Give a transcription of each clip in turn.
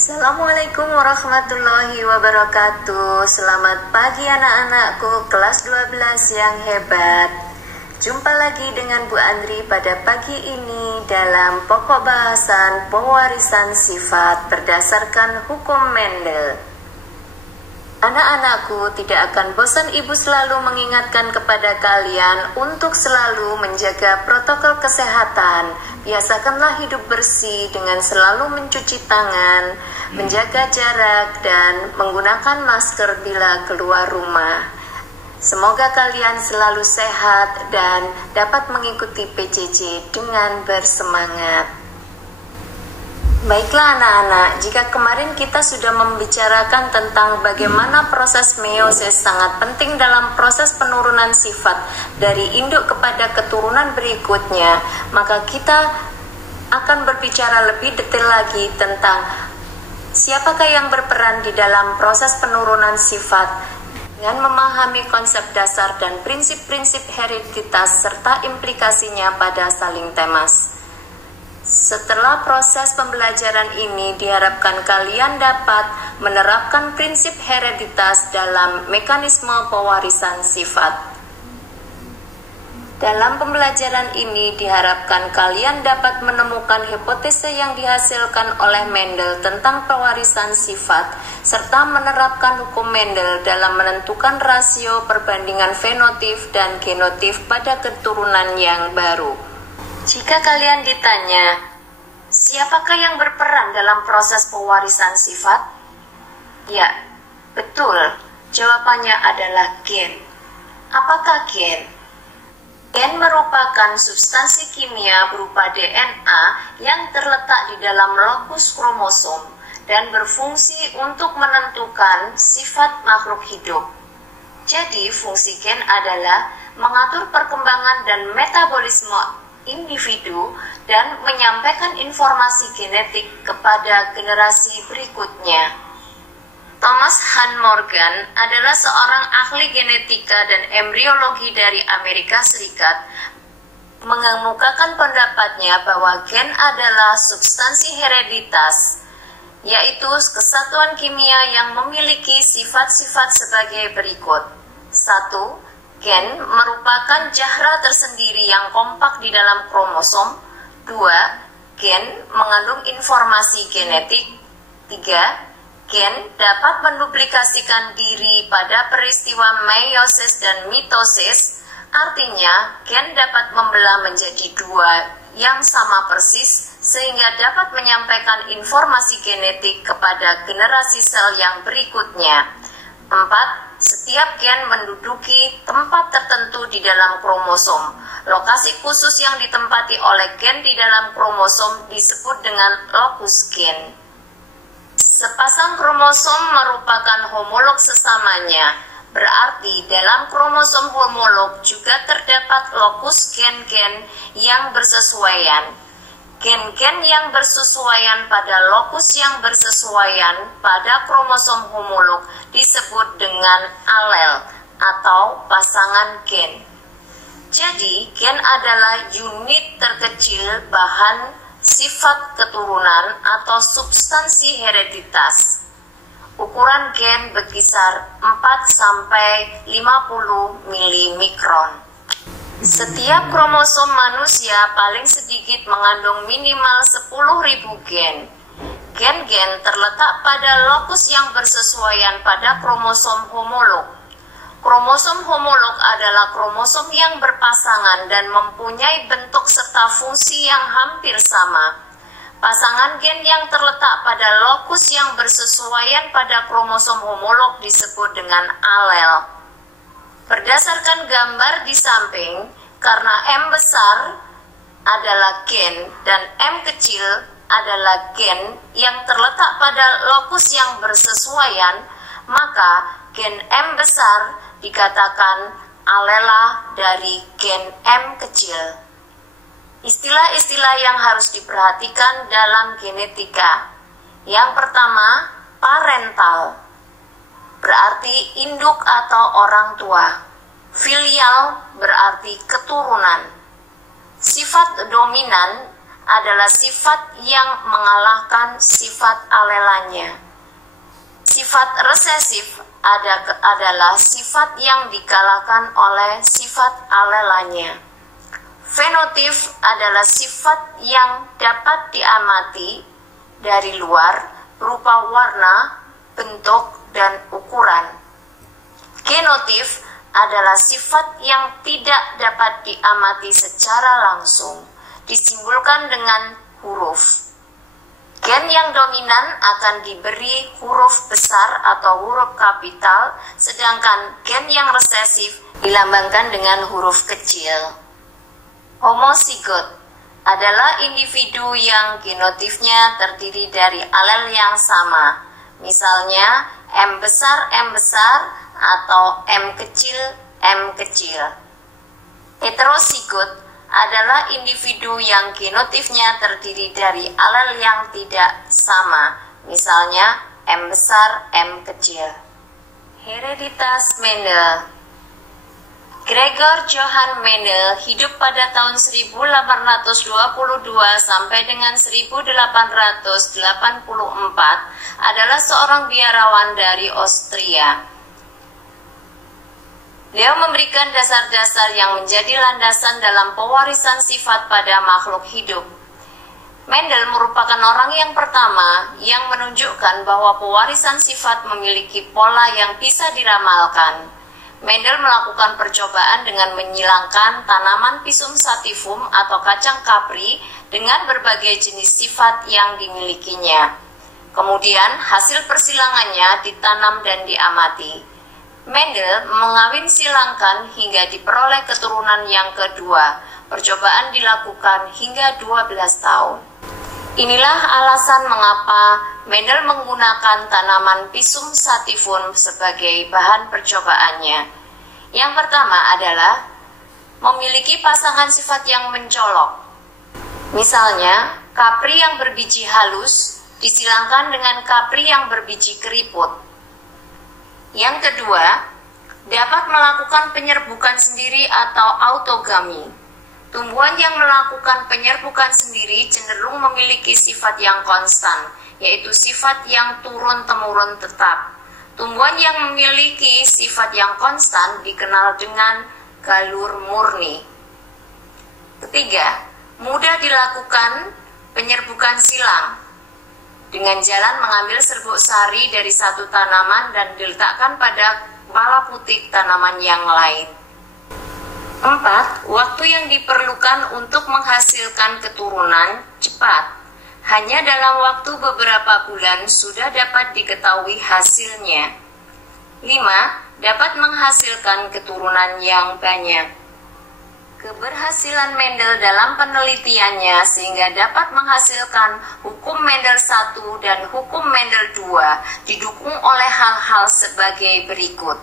Assalamualaikum warahmatullahi wabarakatuh. Selamat pagi anak-anakku kelas 12 yang hebat. Jumpa lagi dengan Bu Andri pada pagi ini dalam pokok bahasan pewarisan sifat berdasarkan hukum Mendel. Anak-anakku, tidak akan bosan ibu selalu mengingatkan kepada kalian untuk selalu menjaga protokol kesehatan. Biasakanlah hidup bersih dengan selalu mencuci tangan, menjaga jarak, dan menggunakan masker bila keluar rumah. Semoga kalian selalu sehat dan dapat mengikuti PJJ dengan bersemangat. Baiklah anak-anak, jika kemarin kita sudah membicarakan tentang bagaimana proses meiosis sangat penting dalam proses penurunan sifat dari induk kepada keturunan berikutnya, maka kita akan berbicara lebih detail lagi tentang siapakah yang berperan di dalam proses penurunan sifat dengan memahami konsep dasar dan prinsip-prinsip hereditas serta implikasinya pada saling temas. Setelah proses pembelajaran ini, diharapkan kalian dapat menerapkan prinsip hereditas dalam mekanisme pewarisan sifat. Dalam pembelajaran ini, diharapkan kalian dapat menemukan hipotesa yang dihasilkan oleh Mendel tentang pewarisan sifat, serta menerapkan hukum Mendel dalam menentukan rasio perbandingan fenotip dan genotip pada keturunan yang baru. Jika kalian ditanya, siapakah yang berperan dalam proses pewarisan sifat? Ya, betul. Jawabannya adalah gen. Apakah gen? Gen merupakan substansi kimia berupa DNA yang terletak di dalam lokus kromosom dan berfungsi untuk menentukan sifat makhluk hidup. Jadi, fungsi gen adalah mengatur perkembangan dan metabolisme individu dan menyampaikan informasi genetik kepada generasi berikutnya. Thomas Hunt Morgan adalah seorang ahli genetika dan embriologi dari Amerika Serikat, mengemukakan pendapatnya bahwa gen adalah substansi hereditas, yaitu kesatuan kimia yang memiliki sifat-sifat sebagai berikut. 1. Gen merupakan jahra tersendiri yang kompak di dalam kromosom. 2. Gen mengandung informasi genetik. 3. Gen dapat menduplikasikan diri pada peristiwa meiosis dan mitosis. Artinya, gen dapat membelah menjadi dua yang sama persis sehingga dapat menyampaikan informasi genetik kepada generasi sel yang berikutnya. 4. Setiap gen menduduki tempat tertentu di dalam kromosom. Lokasi khusus yang ditempati oleh gen di dalam kromosom disebut dengan lokus gen. Sepasang kromosom merupakan homolog sesamanya. Berarti dalam kromosom homolog juga terdapat lokus gen-gen yang bersesuaian. Gen-gen yang bersesuaian pada lokus yang bersesuaian pada kromosom homolog disebut dengan alel atau pasangan gen. Jadi, gen adalah unit terkecil bahan sifat keturunan atau substansi hereditas. Ukuran gen berkisar 4-50 milimikron. Setiap kromosom manusia paling sedikit mengandung minimal 10.000 gen. Gen-gen terletak pada lokus yang bersesuaian pada kromosom homolog. Kromosom homolog adalah kromosom yang berpasangan dan mempunyai bentuk serta fungsi yang hampir sama. Pasangan gen yang terletak pada lokus yang bersesuaian pada kromosom homolog disebut dengan alel. Berdasarkan gambar di samping, karena M besar adalah gen dan M kecil adalah gen yang terletak pada lokus yang bersesuaian, maka gen M besar dikatakan alela dari gen M kecil. Istilah-istilah yang harus diperhatikan dalam genetika. Yang pertama, parental. Berarti induk atau orang tua. Filial berarti keturunan. Sifat dominan adalah sifat yang mengalahkan sifat sifat alelanya. Sifat resesif adalah sifat yang dikalahkan oleh sifat alelanya. Fenotip adalah sifat yang dapat diamati dari luar berupa warna, bentuk, dan ukuran. Genotip adalah sifat yang tidak dapat diamati secara langsung, disimbolkan dengan huruf. Gen yang dominan akan diberi huruf besar atau huruf kapital, sedangkan gen yang resesif dilambangkan dengan huruf kecil. Homozigot adalah individu yang genotipnya terdiri dari alel yang sama, misalnya M besar atau M kecil. Heterozigot adalah individu yang genotipnya terdiri dari alel yang tidak sama, misalnya M besar, M kecil. Hereditas Mendel. Gregor Johann Mendel hidup pada tahun 1822 sampai dengan 1884, adalah seorang biarawan dari Austria. Beliau memberikan dasar-dasar yang menjadi landasan dalam pewarisan sifat pada makhluk hidup. Mendel merupakan orang yang pertama yang menunjukkan bahwa pewarisan sifat memiliki pola yang bisa diramalkan. Mendel melakukan percobaan dengan menyilangkan tanaman Pisum sativum atau kacang kapri dengan berbagai jenis sifat yang dimilikinya. Kemudian hasil persilangannya ditanam dan diamati. Mendel mengawin silangkan hingga diperoleh keturunan yang kedua. Percobaan dilakukan hingga 12 tahun. Inilah alasan mengapa Mendel menggunakan tanaman Pisum sativum sebagai bahan percobaannya. Yang pertama adalah memiliki pasangan sifat yang mencolok. Misalnya, kapri yang berbiji halus disilangkan dengan kapri yang berbiji keriput. Yang kedua, dapat melakukan penyerbukan sendiri atau autogami. Tumbuhan yang melakukan penyerbukan sendiri cenderung memiliki sifat yang konstan, yaitu sifat yang turun-temurun tetap. Tumbuhan yang memiliki sifat yang konstan dikenal dengan galur murni. Ketiga, mudah dilakukan penyerbukan silang. Dengan jalan mengambil serbuk sari dari satu tanaman dan diletakkan pada kepala putik tanaman yang lain. 4. Waktu yang diperlukan untuk menghasilkan keturunan cepat. Hanya dalam waktu beberapa bulan sudah dapat diketahui hasilnya. 5. Dapat menghasilkan keturunan yang banyak. Keberhasilan Mendel dalam penelitiannya sehingga dapat menghasilkan hukum Mendel 1 dan hukum Mendel 2 didukung oleh hal-hal sebagai berikut.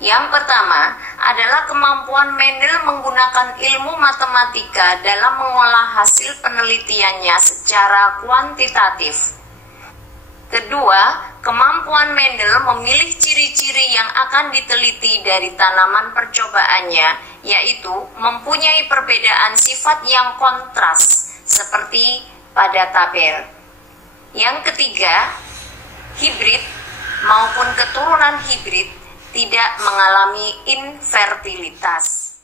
Yang pertama adalah kemampuan Mendel menggunakan ilmu matematika dalam mengolah hasil penelitiannya secara kuantitatif. Kedua, kemampuan Mendel memilih ciri-ciri yang akan diteliti dari tanaman percobaannya, yaitu mempunyai perbedaan sifat yang kontras, seperti pada tabel. Yang ketiga, hibrid maupun keturunan hibrid tidak mengalami infertilitas.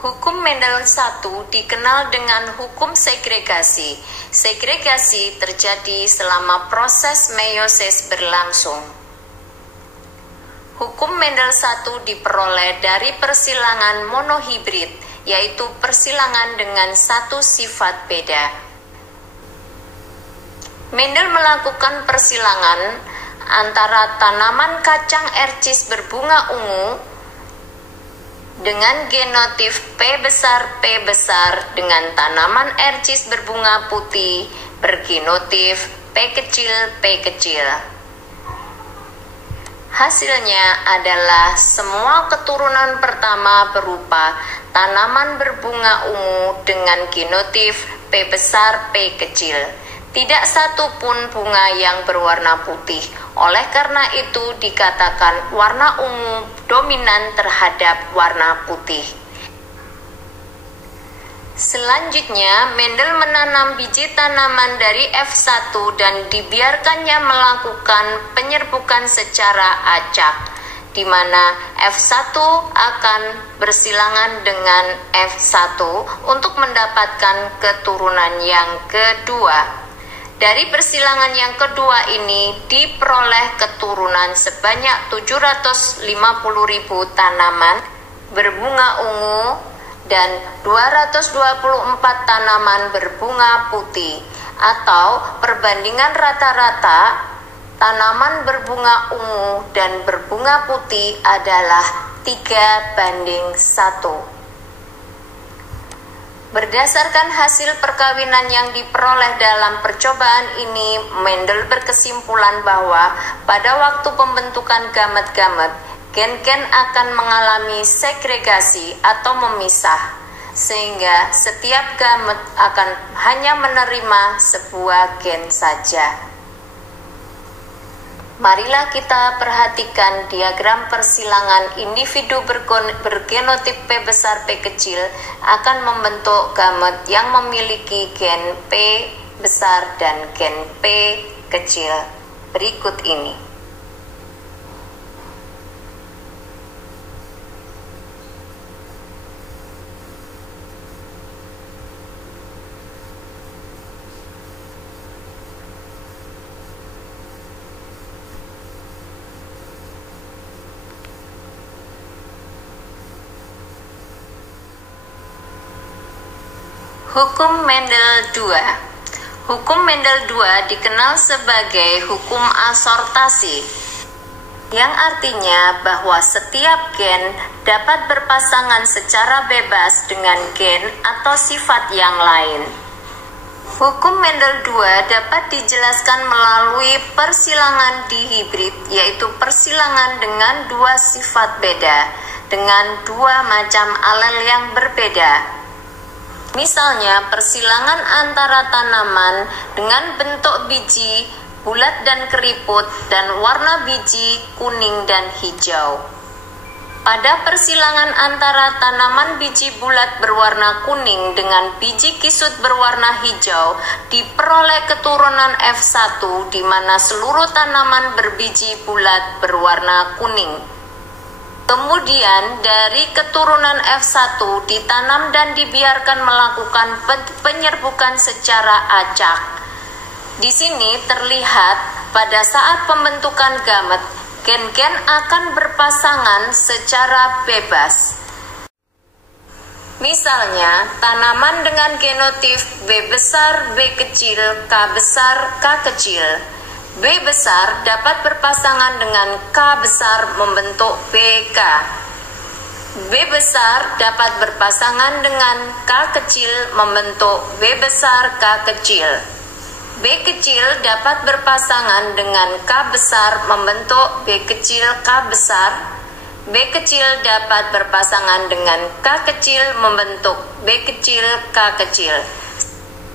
Hukum Mendel 1 dikenal dengan hukum segregasi. Segregasi terjadi selama proses meiosis berlangsung. Hukum Mendel 1 diperoleh dari persilangan monohibrid, yaitu persilangan dengan satu sifat beda. Mendel melakukan persilangan antara tanaman kacang ercis berbunga ungu dengan genotip P besar dengan tanaman ercis berbunga putih bergenotip P kecil. Hasilnya adalah semua keturunan pertama berupa tanaman berbunga ungu dengan genotip P besar P kecil. Tidak satu pun bunga yang berwarna putih. Oleh karena itu dikatakan warna ungu dominan terhadap warna putih. Selanjutnya, Mendel menanam biji tanaman dari F1 dan dibiarkannya melakukan penyerbukan secara acak, di mana F1 akan bersilangan dengan F1 untuk mendapatkan keturunan yang kedua. Dari persilangan yang kedua ini diperoleh keturunan sebanyak 750.000 tanaman berbunga ungu dan 224 tanaman berbunga putih, atau perbandingan rata-rata tanaman berbunga ungu dan berbunga putih adalah 3:1. Berdasarkan hasil perkawinan yang diperoleh dalam percobaan ini, Mendel berkesimpulan bahwa pada waktu pembentukan gamet-gamet, gen-gen akan mengalami segregasi atau memisah, sehingga setiap gamet akan hanya menerima sebuah gen saja. Marilah kita perhatikan diagram persilangan individu bergenotip P besar P kecil akan membentuk gamet yang memiliki gen P besar dan gen P kecil berikut ini. Hukum Mendel II. Hukum Mendel II dikenal sebagai hukum asortasi, yang artinya bahwa setiap gen dapat berpasangan secara bebas dengan gen atau sifat yang lain. Hukum Mendel II dapat dijelaskan melalui persilangan dihibrid, yaitu persilangan dengan dua sifat beda, dengan dua macam alel yang berbeda. Misalnya, persilangan antara tanaman dengan bentuk biji bulat dan keriput dan warna biji kuning dan hijau. Pada persilangan antara tanaman biji bulat berwarna kuning dengan biji kisut berwarna hijau, diperoleh keturunan F1 di mana seluruh tanaman berbiji bulat berwarna kuning. Kemudian dari keturunan F1 ditanam dan dibiarkan melakukan penyerbukan secara acak. Di sini terlihat pada saat pembentukan gamet, gen-gen akan berpasangan secara bebas. Misalnya, tanaman dengan genotip B besar B kecil K besar K kecil, B besar dapat berpasangan dengan K besar membentuk BK. B besar dapat berpasangan dengan K kecil membentuk B besar K kecil. B kecil dapat berpasangan dengan K besar membentuk B kecil K besar. B kecil dapat berpasangan dengan K kecil membentuk B kecil K kecil.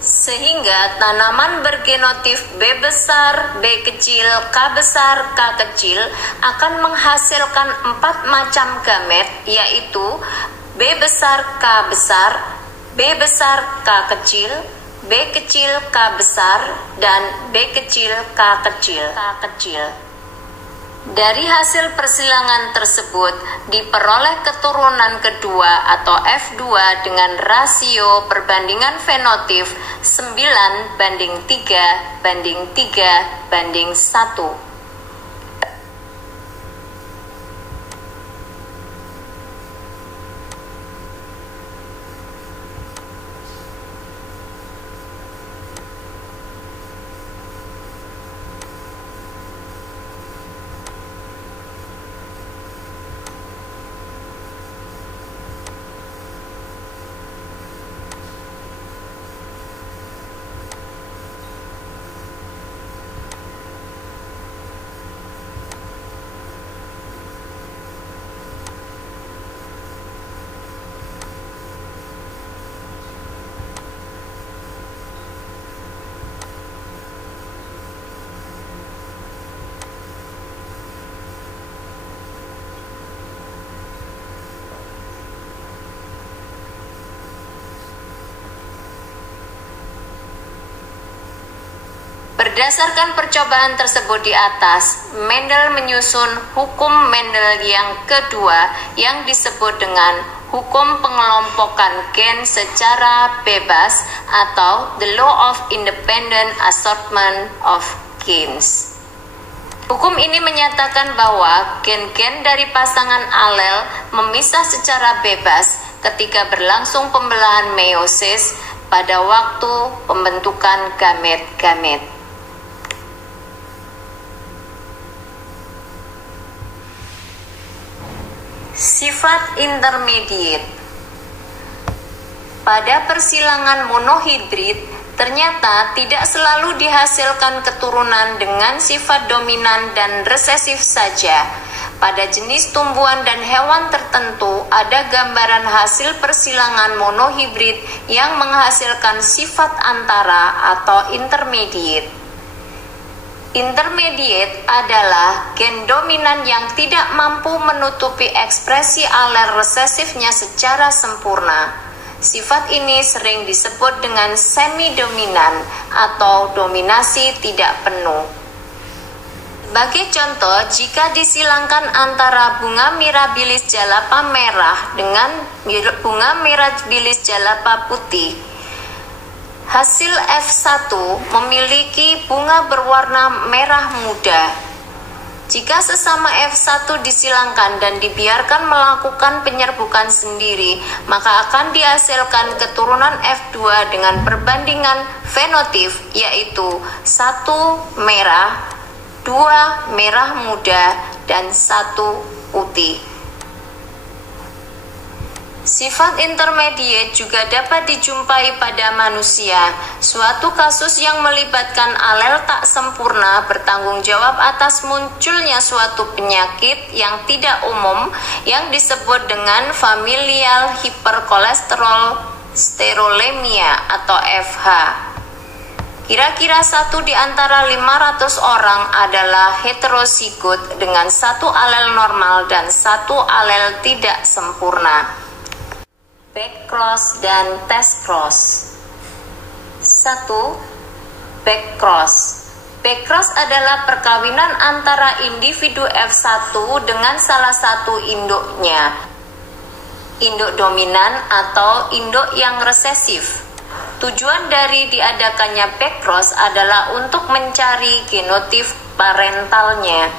Sehingga tanaman bergenotip B besar, B kecil, K besar, K kecil akan menghasilkan 4 macam gamet, yaitu B besar, K besar, B besar, K kecil, B kecil, K besar, dan B kecil, K kecil. Dari hasil persilangan tersebut diperoleh keturunan kedua atau F2 dengan rasio perbandingan fenotip 9:3:3:1. Berdasarkan percobaan tersebut di atas, Mendel menyusun hukum Mendel yang kedua yang disebut dengan hukum pengelompokan gen secara bebas atau the law of independent assortment of genes. Hukum ini menyatakan bahwa gen-gen dari pasangan alel memisah secara bebas ketika berlangsung pembelahan meiosis pada waktu pembentukan gamet-gamet. Sifat intermediate. Pada persilangan monohibrid, ternyata tidak selalu dihasilkan keturunan dengan sifat dominan dan resesif saja. Pada jenis tumbuhan dan hewan tertentu, ada gambaran hasil persilangan monohibrid yang menghasilkan sifat antara atau intermediate. Intermediate adalah gen dominan yang tidak mampu menutupi ekspresi alel resesifnya secara sempurna. Sifat ini sering disebut dengan semi-dominan atau dominasi tidak penuh. Sebagai contoh, jika disilangkan antara bunga mirabilis jalapa merah dengan bunga mirabilis jalapa putih, hasil F1 memiliki bunga berwarna merah muda. Jika sesama F1 disilangkan dan dibiarkan melakukan penyerbukan sendiri, maka akan dihasilkan keturunan F2 dengan perbandingan fenotip, yaitu 1 merah, 2 merah muda, dan 1 putih. Sifat intermediate juga dapat dijumpai pada manusia. Suatu kasus yang melibatkan alel tak sempurna bertanggung jawab atas munculnya suatu penyakit yang tidak umum yang disebut dengan familial hyperkolesterolsterolemia atau FH. Kira-kira 1 di antara 500 orang adalah heterozigot dengan 1 alel normal dan 1 alel tidak sempurna. Backcross dan test cross. 1. Backcross. Backcross adalah perkawinan antara individu F1 dengan salah satu induknya, induk dominan atau induk yang resesif. Tujuan dari diadakannya backcross adalah untuk mencari genotip parentalnya.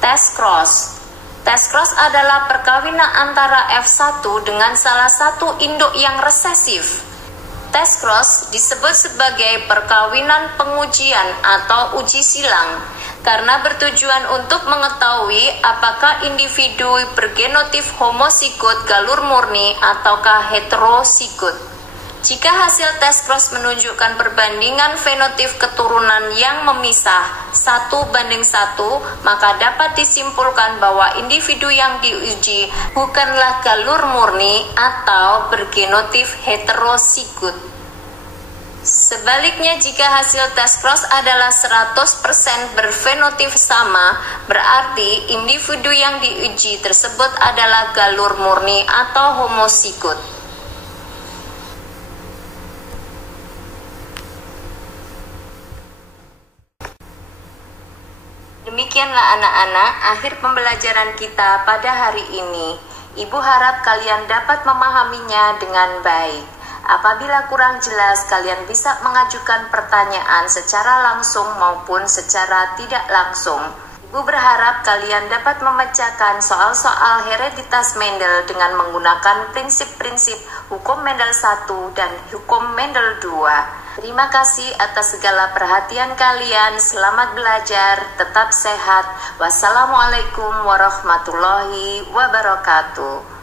Test cross. Test cross adalah perkawinan antara F1 dengan salah satu induk yang resesif. Test cross disebut sebagai perkawinan pengujian atau uji silang karena bertujuan untuk mengetahui apakah individu bergenotip homozigot galur murni ataukah heterozigot. Jika hasil test cross menunjukkan perbandingan fenotip keturunan yang memisah 1:1, maka dapat disimpulkan bahwa individu yang diuji bukanlah galur murni atau bergenotip heterozigot. Sebaliknya, jika hasil test cross adalah 100% berfenotip sama, berarti individu yang diuji tersebut adalah galur murni atau homozigot. Demikianlah anak-anak, akhir pembelajaran kita pada hari ini. Ibu harap kalian dapat memahaminya dengan baik. Apabila kurang jelas, kalian bisa mengajukan pertanyaan secara langsung maupun secara tidak langsung. Ibu berharap kalian dapat memecahkan soal-soal hereditas Mendel dengan menggunakan prinsip-prinsip hukum Mendel 1 dan hukum Mendel 2. Terima kasih atas segala perhatian kalian. Selamat belajar, tetap sehat. Wassalamualaikum warahmatullahi wabarakatuh.